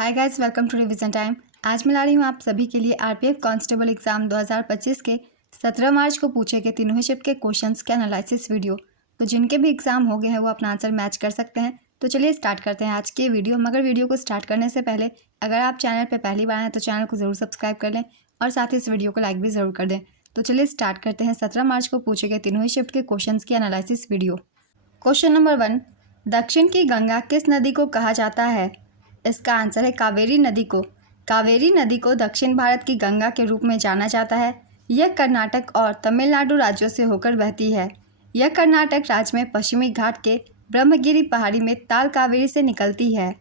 Hi guys, welcome to revision time. आज मैं ला रही हूँ आप सभी के लिए आरपीएफ कांस्टेबल एग्जाम 2025 के 17 मार्च को पूछे गए तीनों ही शिफ्ट के क्वेश्चंस के एनालिसिस वीडियो। तो जिनके भी एग्जाम हो गए हैं वो अपना आंसर मैच कर सकते हैं। तो चलिए स्टार्ट करते हैं आज के वीडियो। मगर वीडियो को स्टार्ट करने से पहले अगर आप चैनल पर पहली बार हैं तो चैनल को ज़रूर सब्सक्राइब कर लें और साथ ही इस वीडियो को लाइक भी ज़रूर कर दें। तो चलिए स्टार्ट करते हैं 17 मार्च को पूछे गए तीनों ही शिफ्ट के क्वेश्चन की एनालिसिस वीडियो। क्वेश्चन नंबर 1, दक्षिण की गंगा किस नदी को कहा जाता है? इसका आंसर है कावेरी नदी को। कावेरी नदी को दक्षिण भारत की गंगा के रूप में जाना जाता है। यह कर्नाटक और तमिलनाडु राज्यों से होकर बहती है। यह कर्नाटक राज्य में पश्चिमी घाट के ब्रह्मगिरी पहाड़ी में ताल कावेरी से निकलती है।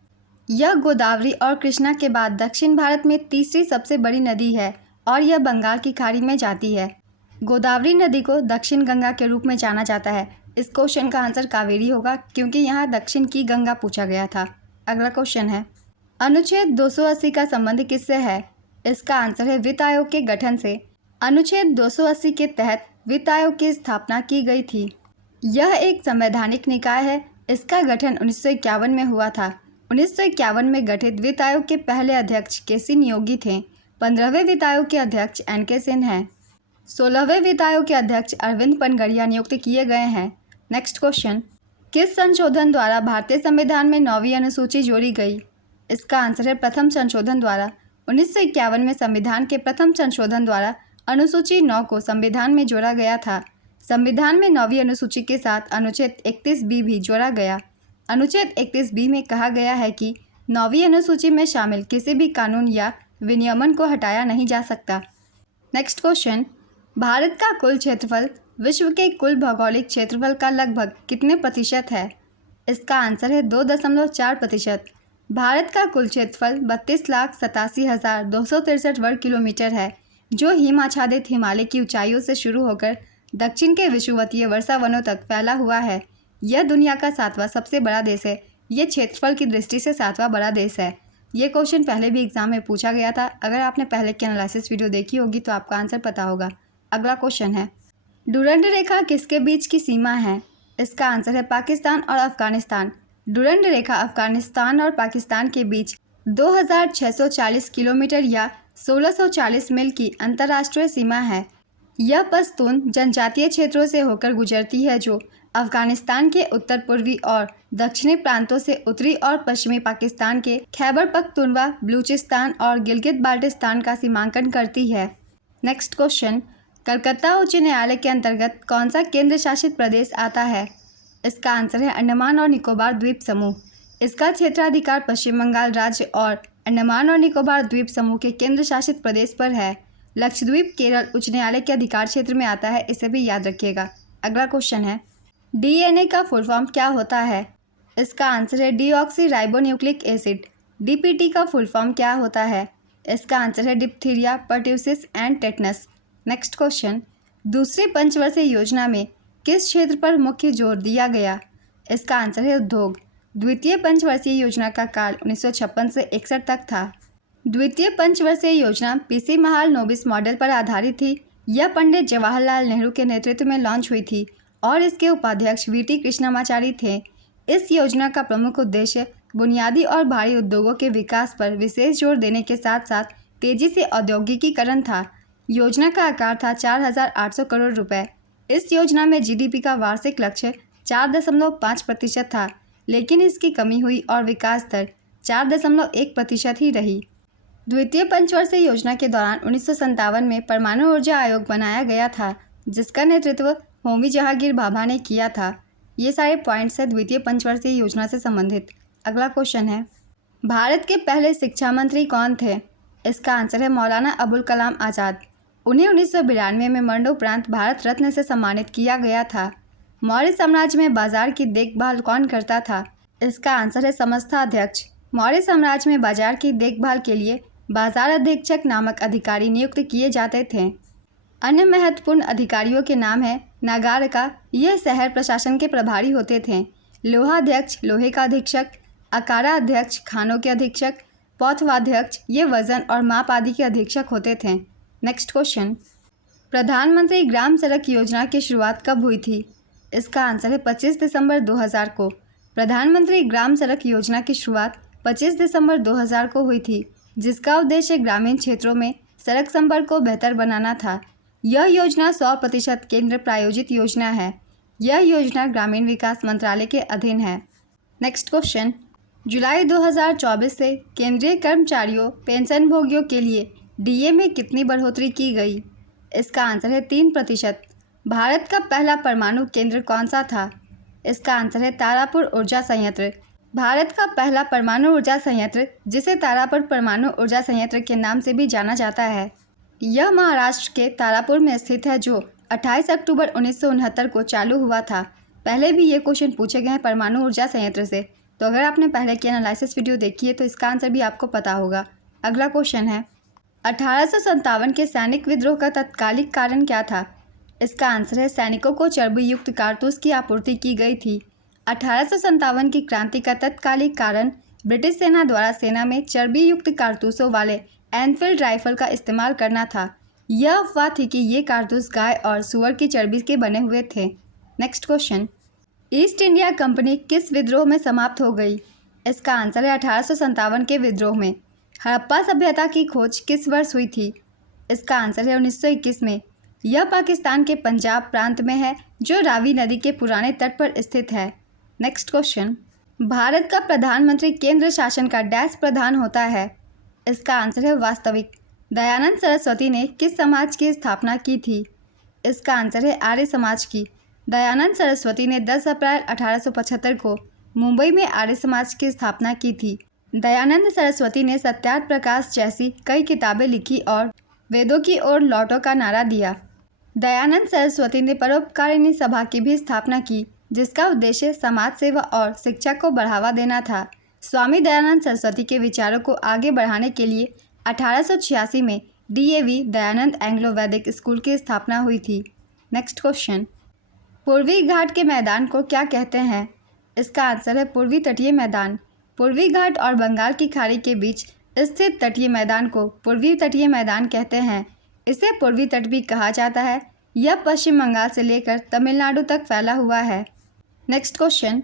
यह गोदावरी और कृष्णा के बाद दक्षिण भारत में तीसरी सबसे बड़ी नदी है और यह बंगाल की खाड़ी में जाती है। गोदावरी नदी को दक्षिण गंगा के रूप में जाना जाता है। इस क्वेश्चन का आंसर कावेरी होगा क्योंकि यहाँ दक्षिण की गंगा पूछा गया था। अगला क्वेश्चन है, अनुच्छेद 280 का संबंध किससे है? इसका आंसर है वित्त आयोग के गठन से। अनुच्छेद 280 के तहत वित्त आयोग की स्थापना की गई थी। यह एक संवैधानिक निकाय है। इसका गठन 1951 में हुआ था। 1951 में गठित वित्त आयोग के पहले अध्यक्ष केसी नियोगी थे। 15वें वित्त आयोग के अध्यक्ष एन.के. सिंह हैं। 16वें वित्त आयोग के अध्यक्ष अरविंद पनगड़िया नियुक्त किए गए हैं। नेक्स्ट क्वेश्चन, किस संशोधन द्वारा भारतीय संविधान में 9वीं अनुसूची जोड़ी गई? इसका आंसर है प्रथम संशोधन द्वारा। 1951 में संविधान के प्रथम संशोधन द्वारा अनुसूची 9 को संविधान में जोड़ा गया था। संविधान में 9वीं अनुसूची के साथ अनुच्छेद 31B भी जोड़ा गया। अनुच्छेद 31B में कहा गया है कि 9वीं अनुसूची में शामिल किसी भी कानून या विनियमन को हटाया नहीं जा सकता। नेक्स्ट क्वेश्चन, भारत का कुल क्षेत्रफल विश्व के कुल भौगोलिक क्षेत्रफल का लगभग कितने प्रतिशत है? इसका आंसर है 2.4%। भारत का कुल क्षेत्रफल 32,87,263 वर्ग किलोमीटर है, जो हिमाच्छादित हिमालय की ऊंचाइयों से शुरू होकर दक्षिण के विषुवतीय वर्षा वनों तक फैला हुआ है। यह दुनिया का 7वां सबसे बड़ा देश है। यह क्षेत्रफल की दृष्टि से 7वां बड़ा देश है। ये क्वेश्चन पहले भी एग्जाम में पूछा गया था। अगर आपने पहले की एनालिसिस वीडियो देखी होगी तो आपका आंसर पता होगा। अगला क्वेश्चन है, डुरंड रेखा किसके बीच की सीमा है? इसका आंसर है पाकिस्तान और अफगानिस्तान। डुरंड रेखा अफगानिस्तान और पाकिस्तान के बीच 2640 किलोमीटर या 1640 मील की अंतर्राष्ट्रीय सीमा है। यह पश्तून जनजातीय क्षेत्रों से होकर गुजरती है जो अफगानिस्तान के उत्तर पूर्वी और दक्षिणी प्रांतों से उत्तरी और पश्चिमी पाकिस्तान के खैबर पख्तूनवा, बलूचिस्तान और गिलगित बाल्टिस्तान का सीमांकन करती है। नेक्स्ट क्वेश्चन, कलकत्ता उच्च न्यायालय के अंतर्गत कौन सा केंद्र शासित प्रदेश आता है? इसका आंसर है अंडमान और निकोबार द्वीप समूह। इसका क्षेत्राधिकार पश्चिम बंगाल राज्य और अंडमान और निकोबार द्वीप समूह के केंद्र शासित प्रदेश पर है। लक्षद्वीप केरल उच्च न्यायालय के अधिकार क्षेत्र में आता है, इसे भी याद रखिएगा। अगला क्वेश्चन है, डीएनए का फुल फॉर्म क्या होता है? इसका आंसर है डीऑक्सी राइबोन्यूक्लिक एसिड। डीपीटी का फुल फॉर्म क्या होता है? इसका आंसर है diphtheria, pertussis and tetanus. Next question, दूसरी पंचवर्षीय योजना में किस क्षेत्र पर मुख्य जोर दिया गया? इसका आंसर है उद्योग। द्वितीय पंचवर्षीय योजना का काल 1956 से 61 तक था। द्वितीय पंचवर्षीय योजना पीसी महालनोबिस मॉडल पर आधारित थी। यह पंडित जवाहरलाल नेहरू के नेतृत्व में लॉन्च हुई थी और इसके उपाध्यक्ष वीटी कृष्णमाचारी थे। इस योजना का प्रमुख उद्देश्य बुनियादी और भारी उद्योगों के विकास पर विशेष जोर देने के साथ साथ तेजी से औद्योगिकीकरण था। योजना का आकार था 4,800 करोड़ रुपए। इस योजना में जीडीपी का वार्षिक लक्ष्य 4.5% था, लेकिन इसकी कमी हुई और विकास दर 4.1% ही रही। द्वितीय पंचवर्षीय योजना के दौरान 1957 में परमाणु ऊर्जा आयोग बनाया गया था, जिसका नेतृत्व होमी जहांगीर भाभा ने किया था। ये सारे पॉइंट्स हैं द्वितीय पंचवर्षीय योजना से संबंधित। अगला क्वेश्चन है, भारत के पहले शिक्षा मंत्री कौन थे? इसका आंसर है मौलाना अबुल कलाम आज़ाद। उन्हें 1992 में मरणोपरांत भारत रत्न से सम्मानित किया गया था। मौर्य साम्राज्य में बाजार की देखभाल कौन करता था? इसका आंसर है समस्थाध्यक्ष। मौर्य साम्राज्य में बाजार की देखभाल के लिए बाजार अधीक्षक नामक अधिकारी नियुक्त किए जाते थे। अन्य महत्वपूर्ण अधिकारियों के नाम है नागारका, यह शहर प्रशासन के प्रभारी होते थे। लोहाध्यक्ष, लोहे का अधीक्षक। अकारा अध्यक्ष, खानों के अधीक्षक। पौथवाध्यक्ष, ये वजन और माप आदि के अधीक्षक होते थे। नेक्स्ट क्वेश्चन, प्रधानमंत्री ग्राम सड़क योजना की शुरुआत कब हुई थी? इसका आंसर है 25 दिसंबर 2000 को। प्रधानमंत्री ग्राम सड़क योजना की शुरुआत 25 दिसंबर 2000 को हुई थी, जिसका उद्देश्य ग्रामीण क्षेत्रों में सड़क संपर्क को बेहतर बनाना था। यह योजना 100% केंद्र प्रायोजित योजना है। यह योजना ग्रामीण विकास मंत्रालय के अधीन है। नेक्स्ट क्वेश्चन, जुलाई 2024 से केंद्रीय कर्मचारियों पेंशनभोगियों के लिए डीए में कितनी बढ़ोतरी की गई? इसका आंसर है 3%। भारत का पहला परमाणु केंद्र कौन सा था? इसका आंसर है तारापुर ऊर्जा संयंत्र। भारत का पहला परमाणु ऊर्जा संयंत्र, जिसे तारापुर परमाणु ऊर्जा संयंत्र के नाम से भी जाना जाता है, यह महाराष्ट्र के तारापुर में स्थित है, जो 28 अक्टूबर 1969 को चालू हुआ था। पहले भी ये क्वेश्चन पूछे गए हैं परमाणु ऊर्जा संयंत्र से, तो अगर आपने पहले की एनालिसिस वीडियो देखी है तो इसका आंसर भी आपको पता होगा। अगला क्वेश्चन है, 1857 के सैनिक विद्रोह का तत्कालिक कारण क्या था? इसका आंसर है सैनिकों को चर्बी युक्त कारतूस की आपूर्ति की गई थी। 1857 की क्रांति का तत्कालिक कारण ब्रिटिश सेना द्वारा सेना में चर्बी युक्त कारतूसों वाले एनफील्ड राइफल का इस्तेमाल करना था। यह अफवाह थी कि ये कारतूस गाय और सूअर की चर्बी के बने हुए थे। Next question, east India company किस विद्रोह में समाप्त हो गई? इसका आंसर है 1857 के विद्रोह में। हड़प्पा सभ्यता की खोज किस वर्ष हुई थी? इसका आंसर है 1921 में। यह पाकिस्तान के पंजाब प्रांत में है, जो रावी नदी के पुराने तट पर स्थित है। नेक्स्ट क्वेश्चन, भारत का प्रधानमंत्री केंद्र शासन का डैश प्रधान होता है? इसका आंसर है वास्तविक। दयानंद सरस्वती ने किस समाज की स्थापना की थी? इसका आंसर है आर्य समाज की। दयानंद सरस्वती ने 10 अप्रैल 1875 को मुंबई में आर्य समाज की स्थापना की थी। दयानंद सरस्वती ने सत्यार्थ प्रकाश जैसी कई किताबें लिखी और वेदों की ओर लौटो का नारा दिया। दयानंद सरस्वती ने परोपकारिणी सभा की भी स्थापना की, जिसका उद्देश्य समाज सेवा और शिक्षा को बढ़ावा देना था। स्वामी दयानंद सरस्वती के विचारों को आगे बढ़ाने के लिए 1886 में डीएवी दयानंद एंग्लो वैदिक स्कूल की स्थापना हुई थी। नेक्स्ट क्वेश्चन, पूर्वी घाट के मैदान को क्या कहते हैं? इसका आंसर है पूर्वी तटीय मैदान। पूर्वी घाट और बंगाल की खाड़ी के बीच स्थित तटीय मैदान को पूर्वी तटीय मैदान कहते हैं। इसे पूर्वी तट भी कहा जाता है। यह पश्चिम बंगाल से लेकर तमिलनाडु तक फैला हुआ है। नेक्स्ट क्वेश्चन,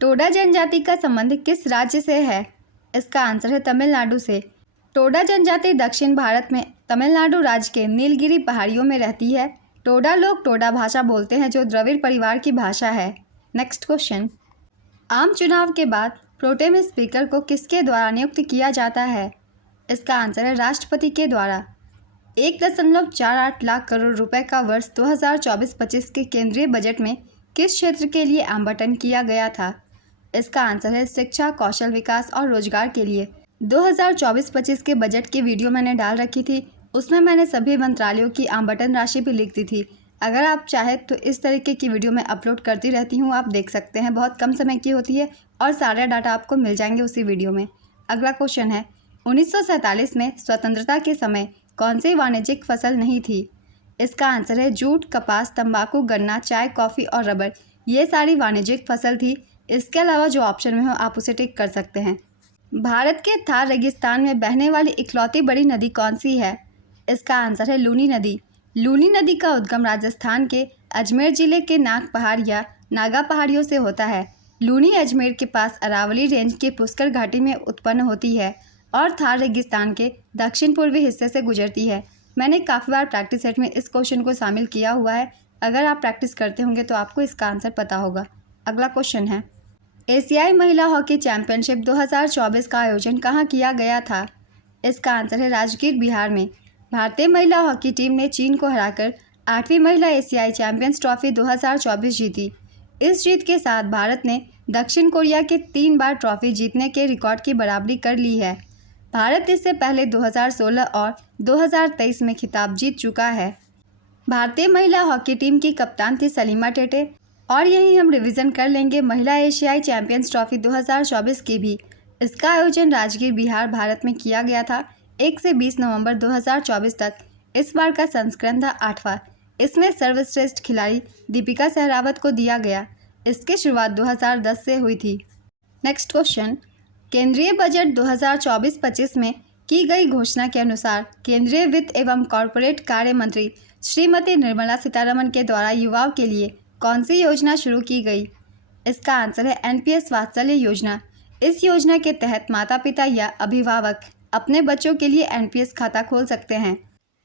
टोडा जनजाति का संबंध किस राज्य से है? इसका आंसर है तमिलनाडु से। टोडा जनजाति दक्षिण भारत में तमिलनाडु राज्य के नीलगिरी पहाड़ियों में रहती है। टोडा लोग टोडा भाषा बोलते हैं, जो द्रविड़ परिवार की भाषा है। नेक्स्ट क्वेश्चन, आम चुनाव के बाद प्रोटेम स्पीकर को किसके द्वारा नियुक्त किया जाता है? इसका आंसर है राष्ट्रपति के द्वारा। 1.48 लाख करोड़ रुपए का वर्ष 2024-25 के केंद्रीय बजट में किस क्षेत्र के लिए आवंटन किया गया था? इसका आंसर है शिक्षा, कौशल विकास और रोजगार के लिए। 2024-25 के बजट की वीडियो मैंने डाल रखी थी, उसमें मैंने सभी मंत्रालयों की आवंटन राशि भी लिख दी थी। अगर आप चाहें तो इस तरीके की वीडियो मैं अपलोड करती रहती हूँ, आप देख सकते हैं। बहुत कम समय की होती है और सारा डाटा आपको मिल जाएंगे उसी वीडियो में। अगला क्वेश्चन है, 1947 में स्वतंत्रता के समय कौन सी वाणिज्यिक फसल नहीं थी? इसका आंसर है जूट, कपास, तंबाकू, गन्ना, चाय, कॉफ़ी और रबर। ये सारी वाणिज्यिक फसल थी। इसके अलावा जो ऑप्शन में हो आप उसे टिक कर सकते हैं। भारत के थार रेगिस्तान में बहने वाली इकलौती बड़ी नदी कौन सी है? इसका आंसर है लूनी नदी। लूनी नदी का उद्गम राजस्थान के अजमेर जिले के नाग पहाड़ या नागा पहाड़ियों से होता है। लूनी अजमेर के पास अरावली रेंज के पुष्कर घाटी में उत्पन्न होती है और थार रेगिस्तान के दक्षिण पूर्वी हिस्से से गुजरती है। मैंने काफ़ी बार प्रैक्टिस सेट में इस क्वेश्चन को शामिल किया हुआ है। अगर आप प्रैक्टिस करते होंगे तो आपको इसका आंसर पता होगा। अगला क्वेश्चन है, एशियाई महिला हॉकी चैंपियनशिप 2024 का आयोजन कहाँ किया गया था? इसका आंसर है राजगीर, बिहार में। भारतीय महिला हॉकी टीम ने चीन को हराकर 8वीं महिला एशियाई चैंपियंस ट्रॉफी 2024 जीती। इस जीत के साथ भारत ने दक्षिण कोरिया के 3 बार ट्रॉफी जीतने के रिकॉर्ड की बराबरी कर ली है। भारत इससे पहले 2016 और 2023 में खिताब जीत चुका है। भारतीय महिला हॉकी टीम की कप्तान थी सलीमा टेटे। और यहीं हम रिवीजन कर लेंगे महिला एशियाई चैंपियंस ट्रॉफी 2024 की भी। इसका आयोजन राजगीर, बिहार, भारत में किया गया था 1 से 20 नवंबर 2024 तक। इस बार का संस्करण था 8वां। इसमें सर्वश्रेष्ठ खिलाड़ी दीपिका सहरावत को दिया गया। इसकी शुरुआत 2010 से हुई थी। नेक्स्ट क्वेश्चन, केंद्रीय बजट 2024-25 में की गई घोषणा के अनुसार केंद्रीय वित्त एवं कॉरपोरेट कार्य मंत्री श्रीमती निर्मला सीतारमण के द्वारा युवाओं के लिए कौन सी योजना शुरू की गई? इसका आंसर है एनपीएस वात्सल्य योजना। इस योजना के तहत माता पिता या अभिभावक अपने बच्चों के लिए एनपीएस खाता खोल सकते हैं।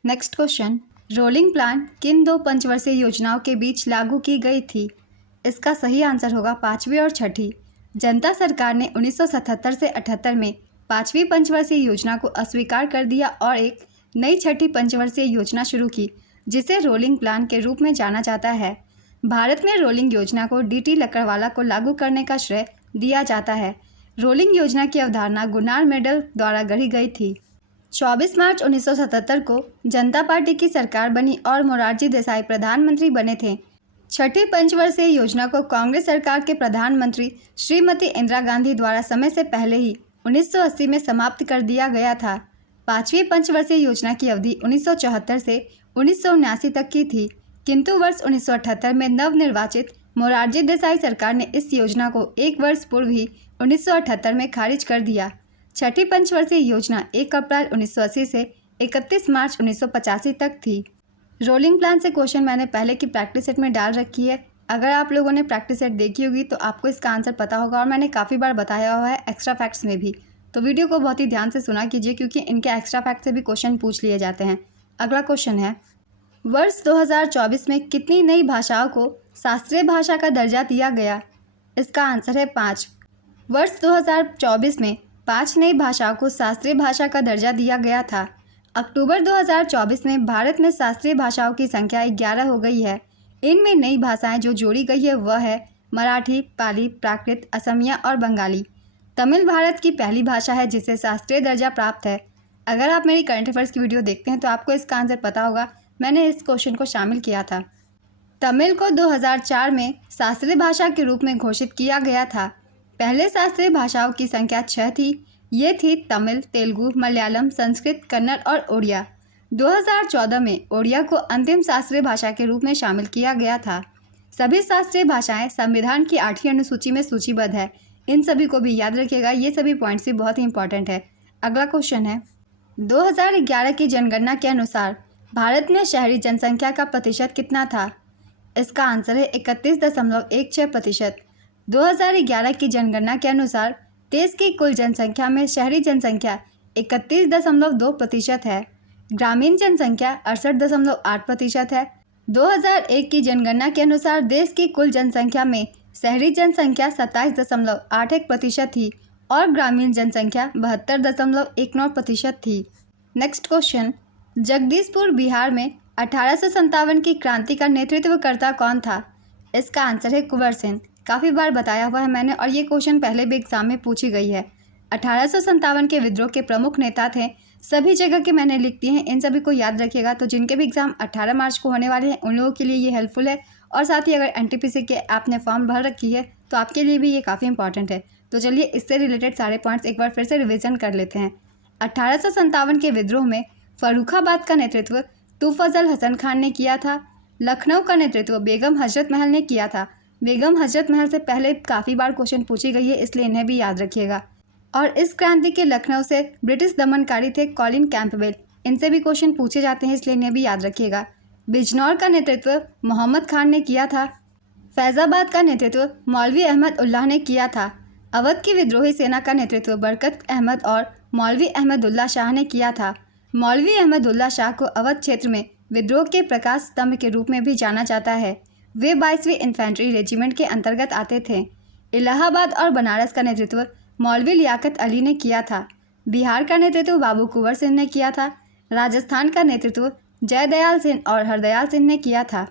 नेक्स्ट क्वेश्चन, रोलिंग प्लान किन 2 पंचवर्षीय योजनाओं के बीच लागू की गई थी? इसका सही आंसर होगा 5वीं और 6ठी। जनता सरकार ने 1977 से 78 में 5वीं पंचवर्षीय योजना को अस्वीकार कर दिया और एक नई 6ठी पंचवर्षीय योजना शुरू की, जिसे रोलिंग प्लान के रूप में जाना जाता है। भारत में रोलिंग योजना को डीटी लकड़वाला को लागू करने का श्रेय दिया जाता है। रोलिंग योजना की अवधारणा गुनार मेडल द्वारा गढ़ी गई थी। 24 मार्च 1977 को जनता पार्टी की सरकार बनी और मोरारजी देसाई प्रधानमंत्री बने थे। 6ठी पंचवर्षीय योजना को कांग्रेस सरकार के प्रधानमंत्री श्रीमती इंदिरा गांधी द्वारा समय से पहले ही 1980 में समाप्त कर दिया गया था। 5वीं पंचवर्षीय योजना की अवधि 1974 से 1979 तक की थी, किंतु वर्ष 1978 में नवनिर्वाचित मोरारजी देसाई सरकार ने इस योजना को 1 वर्ष पूर्व ही 1978 में खारिज कर दिया। 6ठी पंचवर्षीय योजना 1 अप्रैल 1980 से 31 मार्च 1985 तक थी। रोलिंग प्लान से क्वेश्चन मैंने पहले की प्रैक्टिस सेट में डाल रखी है। अगर आप लोगों ने प्रैक्टिस सेट देखी होगी तो आपको इसका आंसर पता होगा और मैंने काफ़ी बार बताया हुआ है एक्स्ट्रा फैक्ट्स में भी। तो वीडियो को बहुत ही ध्यान से सुना कीजिए क्योंकि इनके एक्स्ट्रा फैक्ट से भी क्वेश्चन पूछ लिए जाते हैं। अगला क्वेश्चन है, वर्ष 2024 में कितनी नई भाषाओं को शास्त्रीय भाषा का दर्जा दिया गया? इसका आंसर है 5। वर्ष 2024 में 5 नई भाषाओं को शास्त्रीय भाषा का दर्जा दिया गया था। अक्टूबर 2024 में भारत में शास्त्रीय भाषाओं की संख्या 11 हो गई है। इनमें नई भाषाएं जो जोड़ी गई है वह है मराठी, पाली, प्राकृत, असमिया और बंगाली। तमिल भारत की पहली भाषा है जिसे शास्त्रीय दर्जा प्राप्त है। अगर आप मेरी करंट अफेयर्स की वीडियो देखते हैं तो आपको इसका आंसर पता होगा, मैंने इस क्वेश्चन को शामिल किया था। तमिल को 2004 में शास्त्रीय भाषा के रूप में घोषित किया गया था। पहले शास्त्रीय भाषाओं की संख्या 6 थी। ये थी तमिल, तेलुगु, मलयालम, संस्कृत, कन्नड़ और ओडिया। 2014 में ओडिया को अंतिम शास्त्रीय भाषा के रूप में शामिल किया गया था। सभी शास्त्रीय भाषाएं संविधान की 8वीं अनुसूची में सूचीबद्ध है। इन सभी को भी याद रखिएगा, ये सभी पॉइंट्स भी बहुत ही इंपॉर्टेंट है। अगला क्वेश्चन है, 2011 की जनगणना के अनुसार भारत में शहरी जनसंख्या का प्रतिशत कितना था? इसका आंसर है 31.16%। 2011 की जनगणना के अनुसार देश की कुल जनसंख्या में शहरी जनसंख्या 31.2% है। ग्रामीण जनसंख्या 68.8% है। 2001 की जनगणना के अनुसार देश की कुल जनसंख्या में शहरी जनसंख्या 27.81% थी और ग्रामीण जनसंख्या 72.19% थी। नेक्स्ट क्वेश्चन, जगदीशपुर बिहार में 1857 की क्रांति का नेतृत्वकर्ता कौन था? इसका आंसर है कुंवर सेन। काफ़ी बार बताया हुआ है मैंने और ये क्वेश्चन पहले भी एग्जाम में पूछी गई है। 1857 के विद्रोह के प्रमुख नेता थे। सभी जगह के मैंने लिख दिए हैं, इन सभी को याद रखिएगा। तो जिनके भी एग्जाम 18 मार्च को होने वाले हैं उन लोगों के लिए ये हेल्पफुल है और साथ ही अगर एनटीपीसी के आपने फॉर्म भर रखी है तो आपके लिए भी ये काफ़ी इंपॉर्टेंट है। तो चलिए इससे रिलेटेड सारे पॉइंट्स एक बार फिर से रिविजन कर लेते हैं। 1857 के विद्रोह में फर्रुखाबाद का नेतृत्व तुफजल हसन खान ने किया था। लखनऊ का नेतृत्व बेगम हजरत महल ने किया था। बेगम हजरत महल से पहले काफ़ी बार क्वेश्चन पूछी गई है, इसलिए इन्हें भी याद रखिएगा। और इस क्रांति के लखनऊ से ब्रिटिश दमनकारी थे कॉलिन कैंपबेल। इनसे भी क्वेश्चन पूछे जाते हैं, इसलिए इन्हें भी याद रखिएगा। बिजनौर का नेतृत्व मोहम्मद खान ने किया था। फैज़ाबाद का नेतृत्व मौलवी अहमद उल्लाह ने किया था। अवध की विद्रोही सेना का नेतृत्व बरकत अहमद और मौलवी अहमदुल्ला शाह ने किया था। मौलवी अहमदुल्ला शाह को अवध क्षेत्र में विद्रोह के प्रकाश स्तंभ के रूप में भी जाना जाता है। वे 22वीं इन्फेंट्री रेजिमेंट के अंतर्गत आते थे। इलाहाबाद और बनारस का नेतृत्व मौलवी लियाकत अली ने किया था। बिहार का नेतृत्व बाबू कुंवर सिंह ने किया था। राजस्थान का नेतृत्व जयदयाल सिंह और हरदयाल सिंह ने किया था।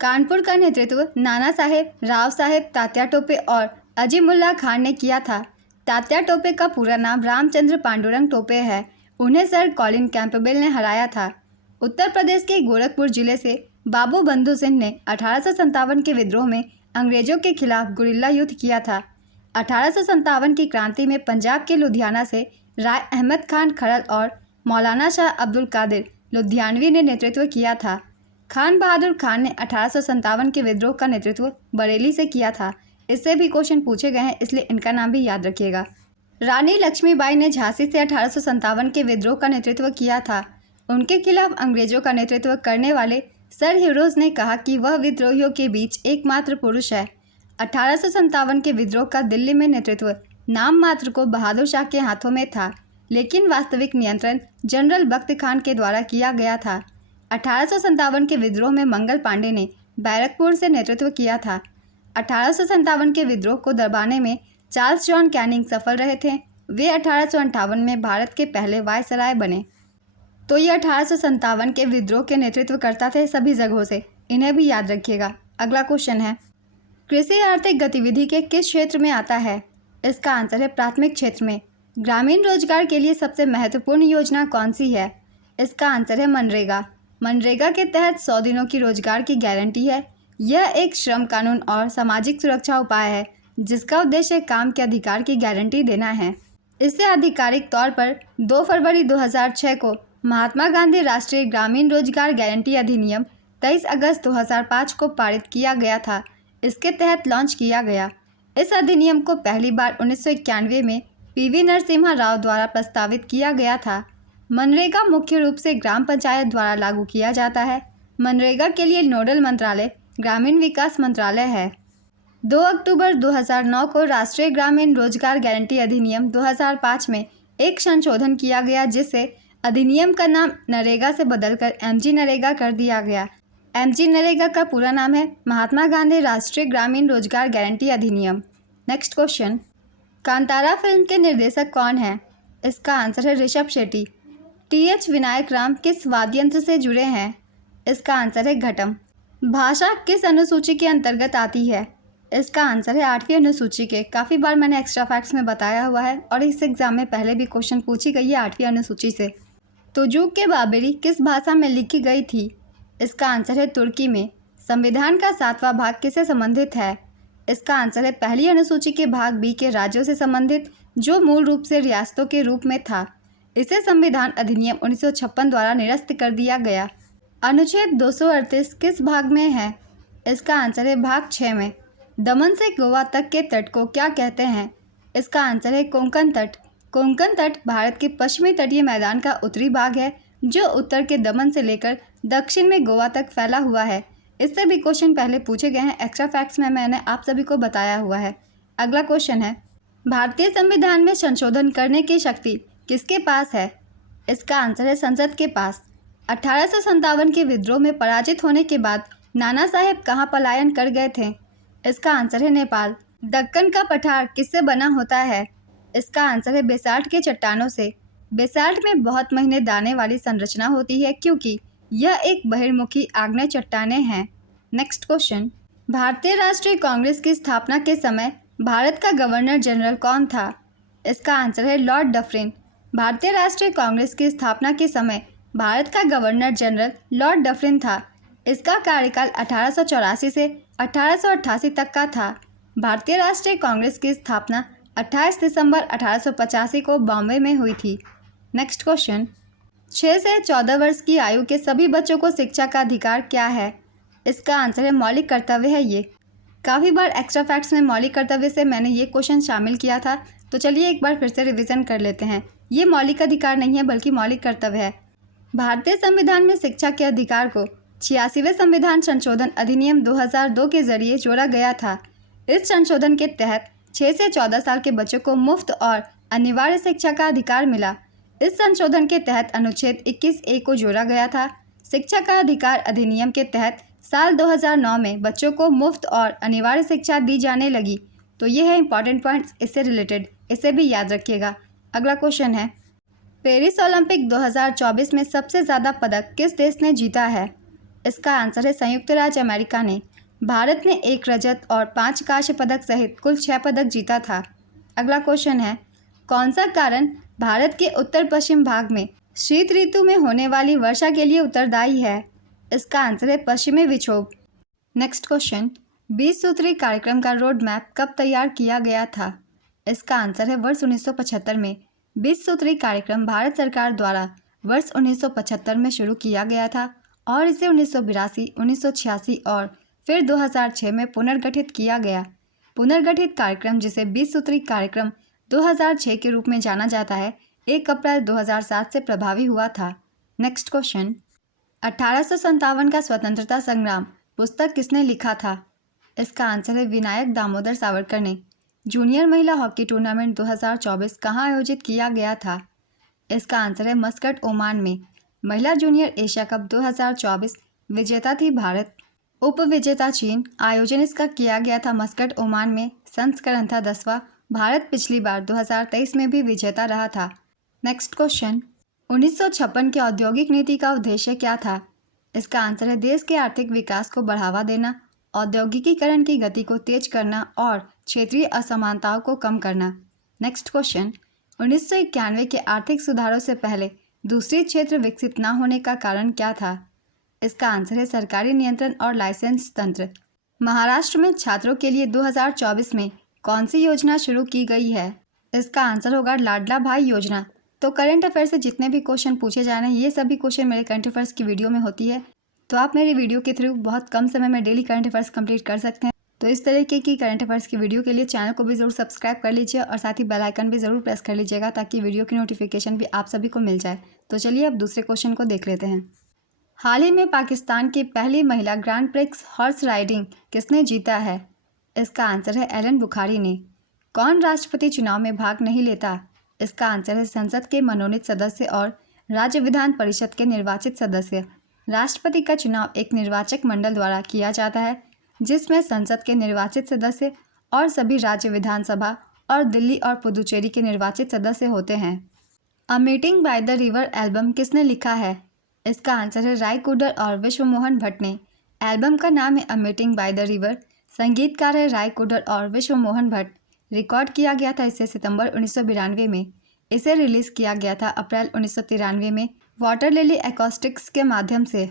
कानपुर का नेतृत्व नाना साहेब, राव साहेब, तात्या टोपे और अजीमुल्ला खान ने किया था। तात्या टोपे का पूरा नाम रामचंद्र पांडुरंग टोपे है। उन्हें सर कॉलिन कैंपबेल ने हराया था। उत्तर प्रदेश के गोरखपुर जिले से बाबू बंधु सिंह ने 1857 के विद्रोह में अंग्रेजों के खिलाफ गुरिल्ला युद्ध किया था। 1857 की क्रांति में पंजाब के लुधियाना से राय अहमद खान खरल और मौलाना शाह अब्दुल कादिर लुधियानवी ने नेतृत्व किया था। खान बहादुर खान ने 1857 के विद्रोह का नेतृत्व बरेली से किया था। इससे भी क्वेश्चन पूछे गए हैं, इसलिए इनका नाम भी याद रखिएगा। रानी लक्ष्मीबाई ने झांसी से 1857 के विद्रोह का नेतृत्व किया था। उनके खिलाफ अंग्रेजों का नेतृत्व करने वाले सर हीरोज ने कहा कि वह विद्रोहियों के बीच एकमात्र पुरुष है। 1857 के विद्रोह का दिल्ली में नेतृत्व नाम मात्र को बहादुर शाह के हाथों में था, लेकिन वास्तविक नियंत्रण जनरल बख्त खान के द्वारा किया गया था। 1857 के विद्रोह में मंगल पांडे ने बैरकपुर से नेतृत्व किया था। 1857 के विद्रोह को दबाने में चार्ल्स जॉन कैनिंग सफल रहे थे। वे 1858 में भारत के पहले वायसराय बने। तो ये 1857 के विद्रोह के नेतृत्व करता थे सभी जगहों से, इन्हें भी याद रखिएगा। अगला क्वेश्चन है, कृषि आर्थिक गतिविधि के किस क्षेत्र में आता है? इसका आंसर है प्राथमिक क्षेत्र में। ग्रामीण रोजगार के लिए सबसे महत्वपूर्ण योजना कौन सी है? इसका आंसर है मनरेगा। मनरेगा के तहत 100 दिनों की रोजगार की गारंटी है। यह एक श्रम कानून और सामाजिक सुरक्षा उपाय है जिसका उद्देश्य काम के अधिकार की गारंटी देना है। इससे आधिकारिक तौर पर 2 फरवरी 2006 को महात्मा गांधी राष्ट्रीय ग्रामीण रोजगार गारंटी अधिनियम 23 अगस्त 2005 को पारित किया गया था। इसके तहत लॉन्च किया गया। इस अधिनियम को पहली बार 1991 में पीवी नरसिम्हा राव द्वारा प्रस्तावित किया गया था। मनरेगा मुख्य रूप से ग्राम पंचायत द्वारा लागू किया जाता है। मनरेगा के लिए नोडल मंत्रालय ग्रामीण विकास मंत्रालय है। 2 अक्टूबर 2009 को राष्ट्रीय ग्रामीण रोजगार गारंटी अधिनियम 2005 में एक संशोधन किया गया जिससे अधिनियम का नाम नरेगा से बदलकर एमजी नरेगा कर दिया गया। एमजी नरेगा का पूरा नाम है महात्मा गांधी राष्ट्रीय ग्रामीण रोजगार गारंटी अधिनियम। नेक्स्ट क्वेश्चन, कांतारा फिल्म के निर्देशक कौन है? इसका आंसर है ऋषभ शेट्टी। टीएच विनायक राम किस वाद्य यंत्र से जुड़े हैं? इसका आंसर है घटम। भाषा किस अनुसूची के अंतर्गत आती है? इसका आंसर है 8वीं अनुसूची के। काफ़ी बार मैंने एक्स्ट्रा फैक्ट्स में बताया हुआ है और इस एग्जाम में पहले भी क्वेश्चन पूछी गई है 8वीं अनुसूची से। तुजुक के बाबरी किस भाषा में लिखी गई थी? इसका आंसर है तुर्की में। संविधान का 7वां भाग किससे संबंधित है? इसका आंसर है पहली अनुसूची के भाग बी के राज्यों से संबंधित, जो मूल रूप से रियासतों के रूप में था। इसे संविधान अधिनियम 1956 द्वारा निरस्त कर दिया गया। अनुच्छेद 238 किस भाग में है? इसका आंसर है भाग 6 में। दमन से गोवा तक के तट को क्या कहते हैं? इसका आंसर है कोंकण तट। कोंकण तट भारत के पश्चिमी तटीय मैदान का उत्तरी भाग है जो उत्तर के दमन से लेकर दक्षिण में गोवा तक फैला हुआ है। इससे भी क्वेश्चन पहले पूछे गए हैं, एक्स्ट्रा फैक्ट्स में मैंने आप सभी को बताया हुआ है। अगला क्वेश्चन है, भारतीय संविधान में संशोधन करने की शक्ति किसके पास है? इसका आंसर है संसद के पास। 1857 के विद्रोह में पराजित होने के बाद नाना साहेब कहाँ पलायन कर गए थे? इसका आंसर है नेपाल। दक्कन का पठार किससे बना होता है? इसका आंसर है बेसाल्ट के चट्टानों से। बेसाल्ट में बहुत महीने दाने वाली संरचना होती है क्योंकि यह एक बहिर्मुखी आग्नेय चट्टानें हैं। नेक्स्ट क्वेश्चन, भारतीय राष्ट्रीय कांग्रेस की स्थापना के समय भारत का गवर्नर जनरल कौन था? इसका आंसर है लॉर्ड डफरिन। भारतीय राष्ट्रीय कांग्रेस की स्थापना के समय भारत का गवर्नर जनरल लॉर्ड डफरिन था। इसका कार्यकाल 1884 से 1888 तक का था। भारतीय राष्ट्रीय कांग्रेस की स्थापना 28 दिसंबर 1885 को बॉम्बे में हुई थी। नेक्स्ट क्वेश्चन, 6 से 14 वर्ष की आयु के सभी बच्चों को शिक्षा का अधिकार क्या है? इसका आंसर है मौलिक कर्तव्य है। ये काफ़ी बार एक्स्ट्रा फैक्ट्स में मौलिक कर्तव्य से मैंने ये क्वेश्चन शामिल किया था, तो चलिए एक बार फिर से रिवीजन कर लेते हैं। ये मौलिक अधिकार नहीं है बल्कि मौलिक कर्तव्य है। भारतीय संविधान में शिक्षा के अधिकार को 86वें संविधान संशोधन अधिनियम 2002 के जरिए जोड़ा गया था। इस संशोधन के तहत 6 से 14 साल के बच्चों को मुफ्त और अनिवार्य शिक्षा का अधिकार मिला। इस संशोधन के तहत अनुच्छेद 21A को जोड़ा गया था। शिक्षा का अधिकार अधिनियम के तहत साल 2009 में बच्चों को मुफ्त और अनिवार्य शिक्षा दी जाने लगी। तो ये है इंपॉर्टेंट पॉइंट्स इससे रिलेटेड, इसे भी याद रखिएगा। अगला क्वेश्चन है, पेरिस ओलंपिक 2024 में सबसे ज़्यादा पदक किस देश ने जीता है? इसका आंसर है संयुक्त राज्य अमेरिका ने। भारत ने 1 रजत और 5 कांस्य पदक सहित कुल 6 पदक जीता था। अगला क्वेश्चन है, कौन सा कारण भारत के उत्तर पश्चिम भाग में शीत ऋतु में होने वाली वर्षा के लिए उत्तरदायी है? इसका आंसर है पश्चिमी विक्षोभ। नेक्स्ट क्वेश्चन, 20 सूत्री कार्यक्रम का रोड मैप कब तैयार किया गया था? इसका आंसर है वर्ष 1975 में। 20 सूत्री कार्यक्रम भारत सरकार द्वारा वर्ष 1975 में शुरू किया गया था और इसे 1982, 1986 और फिर 2006 में पुनर्गठित किया गया। पुनर्गठित कार्यक्रम, जिसे 20 सूत्री कार्यक्रम 2006 के रूप में जाना जाता है, 1 अप्रैल 2007 से प्रभावी हुआ था। नेक्स्ट क्वेश्चन, 1857 का स्वतंत्रता संग्राम पुस्तक किसने लिखा था? इसका आंसर है विनायक दामोदर सावरकर ने। जूनियर महिला हॉकी टूर्नामेंट 2024 कहाँ आयोजित किया गया था? इसका आंसर है मस्कट, ओमान में। महिला जूनियर एशिया कप 2024 विजेता थी भारत, उप विजेता चीन। आयोजन इसका किया गया था मस्कट, ओमान में। संस्करण था 10वां। भारत पिछली बार 2023 में भी विजेता रहा था। नेक्स्ट क्वेश्चन, 1956 की औद्योगिक नीति का उद्देश्य क्या था? इसका आंसर है देश के आर्थिक विकास को बढ़ावा देना, औद्योगिकीकरण की गति को तेज करना और क्षेत्रीय असमानताओं को कम करना। नेक्स्ट क्वेश्चन, 1991 के आर्थिक सुधारों से पहले दूसरी क्षेत्र विकसित न होने का कारण क्या था? इसका आंसर है सरकारी नियंत्रण और लाइसेंस तंत्र। महाराष्ट्र में छात्रों के लिए 2024 में कौन सी योजना शुरू की गई है? इसका आंसर होगा लाडला भाई योजना। तो करंट अफेयर से जितने भी क्वेश्चन पूछे जा रहे हैं, ये सभी क्वेश्चन मेरे करंट अफेयर्स की वीडियो में होती है। तो आप मेरी वीडियो के थ्रू बहुत कम समय में डेली करंट अफेयर्स कंप्लीट कर सकते हैं। तो इस तरीके की करंट अफेयर्स की वीडियो के लिए चैनल को भी ज़रूर सब्सक्राइब कर लीजिए और साथ ही बेल आइकन भी ज़रूर प्रेस कर लीजिएगा, ताकि वीडियो की नोटिफिकेशन भी आप सभी को मिल जाए। तो चलिए अब दूसरे क्वेश्चन को देख लेते हैं। हाल ही में पाकिस्तान की पहली महिला ग्रैंड प्रिक्स हॉर्स राइडिंग किसने जीता है? इसका आंसर है एलन बुखारी ने। कौन राष्ट्रपति चुनाव में भाग नहीं लेता? इसका आंसर है संसद के मनोनीत सदस्य और राज्य विधान परिषद के निर्वाचित सदस्य। राष्ट्रपति का चुनाव एक निर्वाचक मंडल द्वारा किया जाता है, जिसमें संसद के निर्वाचित सदस्य और सभी राज्य विधानसभा और दिल्ली और पुदुचेरी के निर्वाचित सदस्य होते हैं। A meeting by the river album किसने लिखा है? इसका आंसर है राय कुडर और विश्व मोहन भट्ट ने। एल्बम का नाम है a meeting by the river. संगीतकार है राय कुडर और विश्व मोहन भट्ट। रिकॉर्ड किया गया था इसे सितंबर 1992 में। इसे रिलीज़ किया गया था अप्रैल 1993 में वाटर लिली एकॉस्टिक्स के माध्यम से।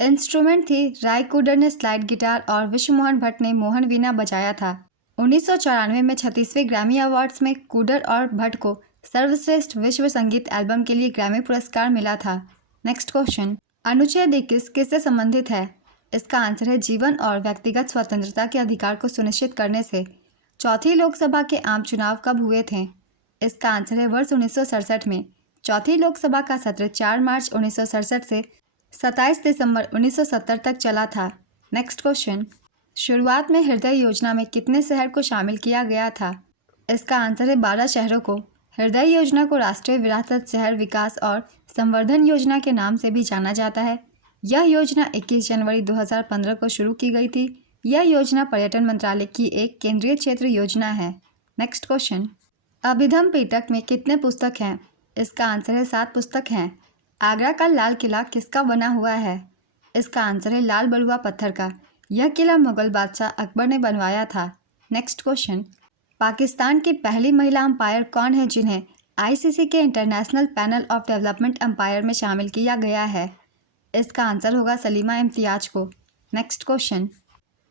इंस्ट्रूमेंट थी राय कुडर ने स्लाइड गिटार और विश्व मोहन भट्ट ने मोहन वीणा बजाया था। 1994 में 36वें ग्रैमी अवार्ड्स में कुडर और भट्ट को सर्वश्रेष्ठ विश्व संगीत एल्बम के लिए ग्रैमी पुरस्कार मिला था। नेक्स्ट क्वेश्चन, अनुच्छेद 21 किससे संबंधित है? इसका आंसर है जीवन और व्यक्तिगत स्वतंत्रता के अधिकार को सुनिश्चित करने से। चौथी लोकसभा के आम चुनाव कब हुए थे? इसका आंसर है वर्ष 1967 में। चौथी लोकसभा का सत्र 4 मार्च 1967 से 27 दिसंबर 1970 तक चला था। नेक्स्ट क्वेश्चन, शुरुआत में हृदय योजना में कितने शहर को शामिल किया गया था? इसका आंसर है 12 शहरों को। हृदय योजना को राष्ट्रीय विरासत शहर विकास और संवर्धन योजना के नाम से भी जाना जाता है। यह योजना 21 जनवरी 2015 को शुरू की गई थी। यह योजना पर्यटन मंत्रालय की एक केंद्रीय क्षेत्र योजना है। नेक्स्ट क्वेश्चन, अभिधम पिटक में कितने पुस्तक हैं? इसका आंसर है 7 पुस्तक हैं। आगरा का लाल किला किसका बना हुआ है? इसका आंसर है लाल बलुआ पत्थर का। यह किला मुगल बादशाह अकबर ने बनवाया था। नेक्स्ट क्वेश्चन, पाकिस्तान की पहली महिला अंपायर कौन है जिन्हें आईसीसी के international panel of development umpire में शामिल किया गया है? इसका आंसर होगा सलीमा इम्तियाज को। नेक्स्ट क्वेश्चन,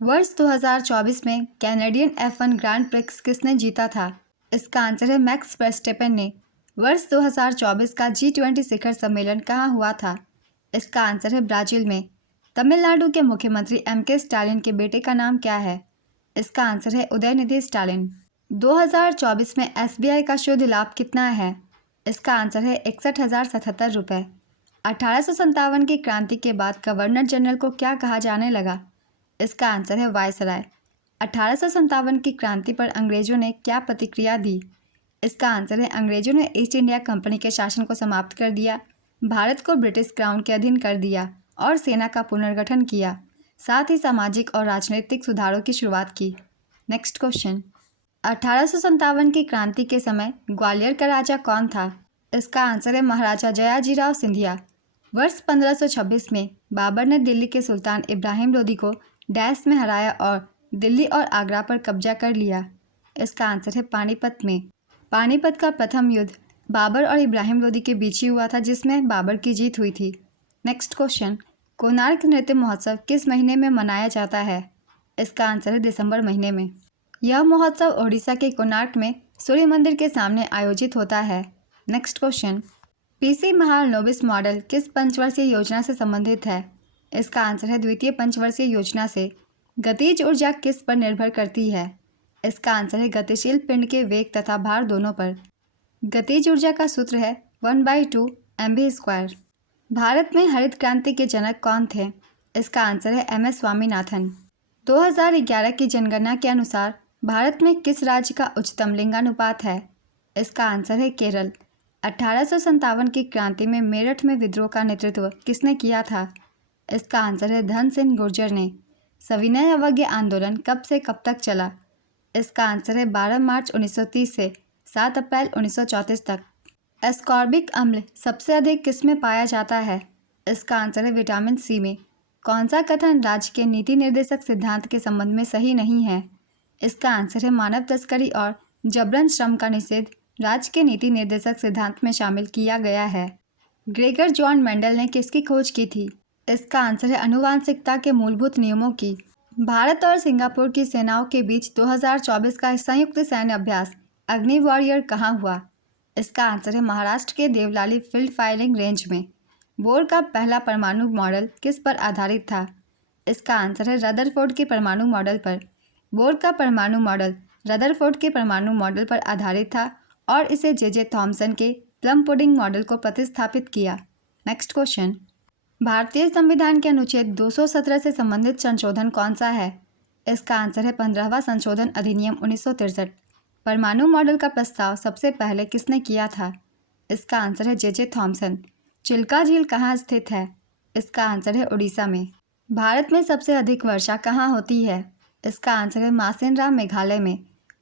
वर्ष 2024 में कैनेडियन F1 ग्रैंड प्रिक्स किसने जीता था? इसका आंसर है मैक्स वर्स्टेपेन ने। वर्ष 2024 का G20 शिखर सम्मेलन कहाँ हुआ था? इसका आंसर है ब्राज़ील में। तमिलनाडु के मुख्यमंत्री MK स्टालिन के बेटे का नाम क्या है? इसका आंसर है उदयनिधि स्टालिन। 2024 में SBI का शुद्ध लाभ कितना है? इसका आंसर है 61,077 रुपये। 1857 की क्रांति के बाद गवर्नर जनरल को क्या कहा जाने लगा? इसका आंसर है वायसराय। 1857 की क्रांति पर अंग्रेजों ने क्या प्रतिक्रिया दी? इसका आंसर है अंग्रेजों ने ईस्ट इंडिया कंपनी के शासन को समाप्त कर दिया, भारत को ब्रिटिश क्राउन के अधीन कर दिया और सेना का पुनर्गठन किया। साथ ही सामाजिक और राजनीतिक सुधारों की शुरुआत की। नेक्स्ट क्वेश्चन, 1857 की क्रांति के समय ग्वालियर का राजा कौन था? इसका आंसर है महाराजा जयाजीराव सिंधिया। वर्ष 1526 में बाबर ने दिल्ली के सुल्तान इब्राहिम लोदी को डैश में हराया और दिल्ली और आगरा पर कब्जा कर लिया। इसका आंसर है पानीपत में। पानीपत का प्रथम युद्ध बाबर और इब्राहिम लोदी के बीच ही हुआ था, जिसमें बाबर की जीत हुई थी। नेक्स्ट क्वेश्चन, कोणार्क नृत्य महोत्सव किस महीने में मनाया जाता है? इसका आंसर है दिसंबर महीने में। यह महोत्सव ओडिशा के कोणार्क में सूर्य मंदिर के सामने आयोजित होता है। Next question, PC Mahal नोबिस model किस पंचवर्षीय योजना से संबंधित है? इसका आंसर है द्वितीय पंचवर्षीय योजना से। गतिज ऊर्जा किस पर निर्भर करती है? इसका आंसर है गतिशील पिंड के वेग तथा भार दोनों पर। गतिज ऊर्जा का सूत्र है 1/2 mv²। भारत में हरित क्रांति के जनक कौन थे? इसका आंसर है MS स्वामीनाथन। 2011 की जनगणना के अनुसार भारत में किस राज्य का उच्चतम लिंगानुपात है? इसका आंसर है केरल। 1857 की क्रांति में मेरठ में विद्रोह का नेतृत्व किसने किया था? इसका आंसर है धन सिंह गुर्जर ने। सविनय अवज्ञा आंदोलन कब से कब तक चला? इसका आंसर है 12 मार्च 1930 से 7 अप्रैल 1934 तक। एस्कॉर्बिक अम्ल सबसे अधिक किस में पाया जाता है? इसका आंसर है विटामिन सी में। कौन सा कथन राज्य के नीति निर्देशक सिद्धांत के संबंध में सही नहीं है? इसका आंसर है मानव तस्करी और जबरन श्रम का निषेध राज्य के नीति निर्देशक सिद्धांत में शामिल किया गया है। ग्रेगर जॉन मेंडल ने किसकी खोज की थी? इसका आंसर है आनुवांशिकता के मूलभूत नियमों की। भारत और सिंगापुर की सेनाओं के बीच 2024 का संयुक्त सैन्य अभ्यास अग्नि वॉरियर कहाँ हुआ? इसका आंसर है महाराष्ट्र के देवलाली फील्ड फायरिंग रेंज में। बोर का पहला परमाणु मॉडल किस पर आधारित था? इसका आंसर है रदरफोर्ड के परमाणु मॉडल पर। बोर का परमाणु मॉडल रदरफोर्ड के परमाणु मॉडल पर आधारित था और इसे जे थॉमसन के प्लम पुडिंग मॉडल को प्रतिस्थापित किया। नेक्स्ट क्वेश्चन, भारतीय संविधान के अनुच्छेद 217 से संबंधित संशोधन कौन सा है? इसका आंसर है 15वां संशोधन अधिनियम 1963। परमाणु मॉडल का प्रस्ताव सबसे पहले किसने किया था? इसका आंसर है जे थॉमसन। चिल्का झील कहाँ स्थित है? इसका आंसर है उड़ीसा में। भारत में सबसे अधिक वर्षा कहाँ होती है? इसका आंसर है मासेनराम मेघालय में।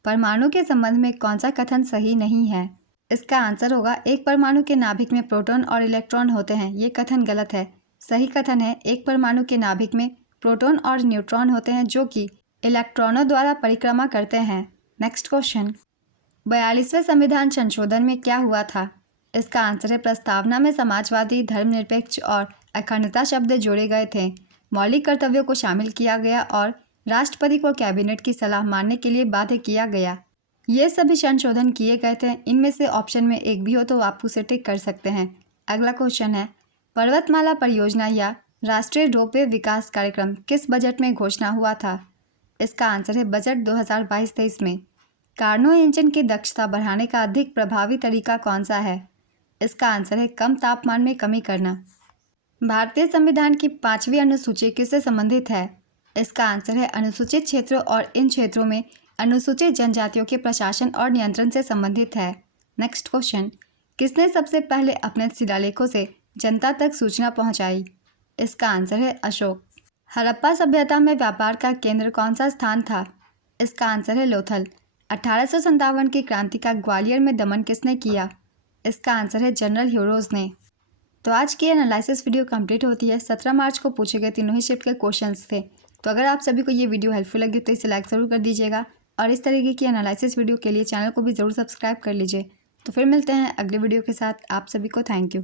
परमाणु के संबंध में कौन सा कथन सही नहीं है? इसका आंसर होगा एक परमाणु के नाभिक में प्रोटॉन और इलेक्ट्रॉन होते हैं। ये कथन गलत है। सही कथन है एक परमाणु के नाभिक में प्रोटॉन और न्यूट्रॉन होते हैं जो कि इलेक्ट्रॉनों द्वारा परिक्रमा करते हैं। नेक्स्ट क्वेश्चन, 42वें संविधान संशोधन में क्या हुआ था? इसका आंसर है प्रस्तावना में समाजवादी, धर्मनिरपेक्ष और अखंडता शब्द जोड़े गए थे। मौलिक कर्तव्यों को शामिल किया गया और राष्ट्रपति को कैबिनेट की सलाह मानने के लिए बाध्य किया गया। ये सभी संशोधन किए गए थे। इनमें से ऑप्शन में एक भी हो तो आप उसे टिक कर सकते हैं। अगला क्वेश्चन है, पर्वतमाला परियोजना या राष्ट्रीय रोपवे विकास कार्यक्रम किस बजट में घोषणा हुआ था? इसका आंसर है बजट 2022-23 में। कार्नो इंजन की दक्षता बढ़ाने का अधिक प्रभावी तरीका कौन सा है? इसका आंसर है कम तापमान में कमी करना। भारतीय संविधान की 5वीं अनुसूची किससे संबंधित है? इसका आंसर है अनुसूचित क्षेत्रों और इन क्षेत्रों में अनुसूचित जनजातियों के प्रशासन और नियंत्रण से संबंधित है। नेक्स्ट क्वेश्चन, किसने सबसे पहले अपने शिलालेखों से जनता तक सूचना पहुंचाई? इसका आंसर है अशोक। हड़प्पा सभ्यता में व्यापार का केंद्र कौन सा स्थान था? इसका आंसर है लोथल। 1857 की क्रांति का ग्वालियर में दमन किसने किया? इसका आंसर है जनरल ह्यूरोज ने। तो आज की एनालिसिस वीडियो कंप्लीट होती है। 17 मार्च को पूछे गए तीनों ही शिफ्ट के क्वेश्चंस थे। तो अगर आप सभी को ये वीडियो हेल्पफुल लगी तो इसे लाइक ज़रूर कर दीजिएगा और इस तरीके की एनालिसिस वीडियो के लिए चैनल को भी ज़रूर सब्सक्राइब कर लीजिए। तो फिर मिलते हैं अगले वीडियो के साथ। आप सभी को थैंक यू।